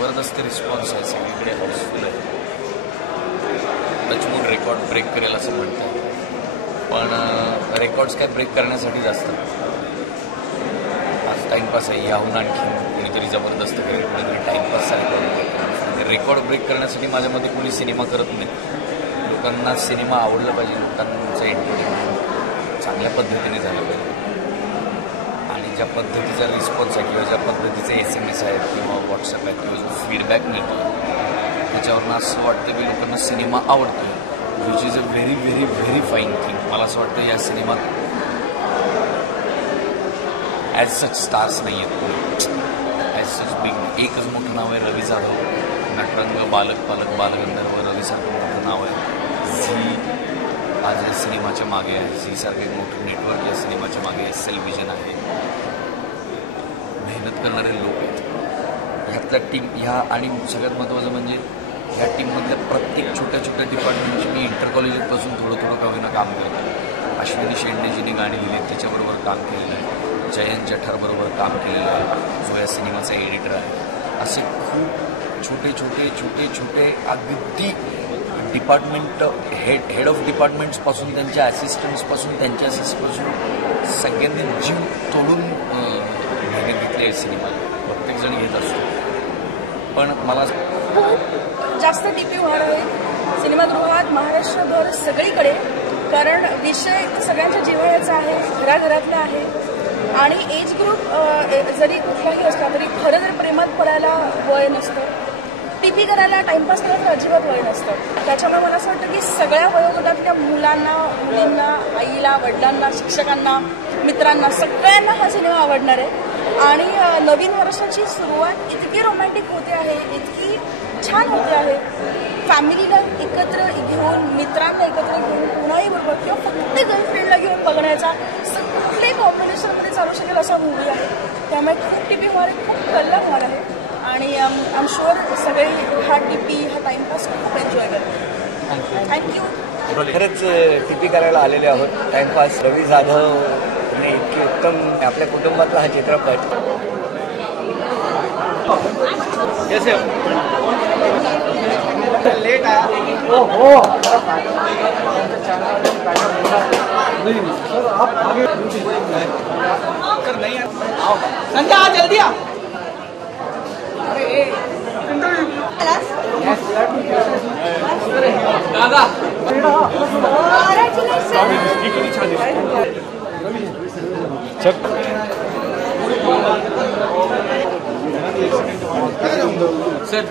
जबरदस्त रिस्पॉन्स आहे, सगळीकडे हाऊसफुल आहे. टचवूड रेकॉर्ड ब्रेक करेल असं म्हणतात, पण रेकॉर्ड्स काय ब्रेक करण्यासाठीच असतात. आज टाईमपास आहे, याहून आणखी कोणीतरी जबरदस्त करेल, कोणीतरी टाईमपाससाठी रेकॉर्ड ब्रेक करण्यासाठी माझ्या मते कोणी सिनेमा करत नाही. लोकांना सिनेमा आवडला पाहिजे, लोकांचं एंटरटेनमेंट चांगल्या पद्धतीने झालं पाहिजे. आणि ज्या पद्धतीचा रिस्पॉन्स आहे किंवा ज्या पद्धतीचे SMS आहेत किंवा व्हॉट्सअप आहेत किंवा जो फीडबॅक मिळतो त्याच्यावरनं असं वाटतं की लोकांना सिनेमा आवडतो, which is a very very very fine thing. मला असं वाटतं या सिनेमात ॲज सच स्टार्स नाही आहेत, ॲज सच बिग एकच मोठं नाव आहे रवी जाधव. नटरंग, बालक पालक, बालगंधर्व, रवीसारखं मोठं नाव आहे. झी आज या सिनेमाच्या मागे आहे, झीसारखं एक मोठं नेटवर्क या सिनेमाच्या मागे आहे. सेलविजन आहे, मेहनत करणारे लोक आहेत ह्यातल्या टीम ह्या. आणि सगळ्यात महत्त्वाचं म्हणजे ह्या टीममधल्या प्रत्येक छोट्या छोट्या डिपार्टमेंटची मी इंटर कॉलेजपासून थोडं का होईना काम करतो. अश्विनी शेंडेजीने गाणी लिहिली आहेत, त्याच्याबरोबर काम केलेलं आहे. जयंत जठारबरोबर काम केलेलं आहे, जो या सिनेमाचा एडिटर आहे. असे खूप छोटे छोटे छोटे छोटे अगदी डिपार्टमेंट हेड ऑफ डिपार्टमेंट्सपासून, त्यांच्या असिस्टंट्सपासून, त्यांच्या असिस्टंटपासून सगळ्यांनी जीव तोडून मेहनत घेतली आहे सिनेमाला. प्रत्येकजण घेत असतो, पण मला जास्त टीपी होणार आहे सिनेमागृहात, महाराष्ट्रभर, सगळीकडे. कारण विषय सगळ्यांच्या जिव्हाळ्याचा आहे, घराघरातला आहे. आणि एज ग्रुप जरी कुठलाही असला तरी खरं जर प्रेमात पडायला वय नसतं, टीपी करायला, टाइमपास करायला अजिबात वय नसतं. त्याच्यामुळे मला असं वाटतं की सगळ्या वयोगटातल्या मुलांना, मुलींना, आईला, वडिलांना, शिक्षकांना, मित्रांना, सगळ्यांना हा सिनेमा आवडणार आहे. आणि नवीन वर्षाची सुरुवात इतकी रोमॅन्टिक होते आहे, इतकी छान होते आहे. फॅमिलीला एकत्र घेऊन, मित्रांना एकत्र घेऊन, कुणाही बरोबर किंवा फक्त गर्लफ्रेंडला घेऊन बघण्याचा कुठल्याही कॉम्बिनेशनमध्ये चालू शकेल असा मूवी आहे. त्यामुळे खूप टीपी होणार आहे, खूप कल्ला होणार आहे. आणि आय एम शुअर सगळे हा टीपी, हा टाइमपास खूप एन्जॉय करतात. थँक्यू. खरंच टीपी करायला आलेले आहोत. टाइमपास रवी जाधवने इतकी उत्तम आपल्या कुटुंबातला हा चित्रपट. लेट आया हो संजय आ जल्दी आ. दादा सर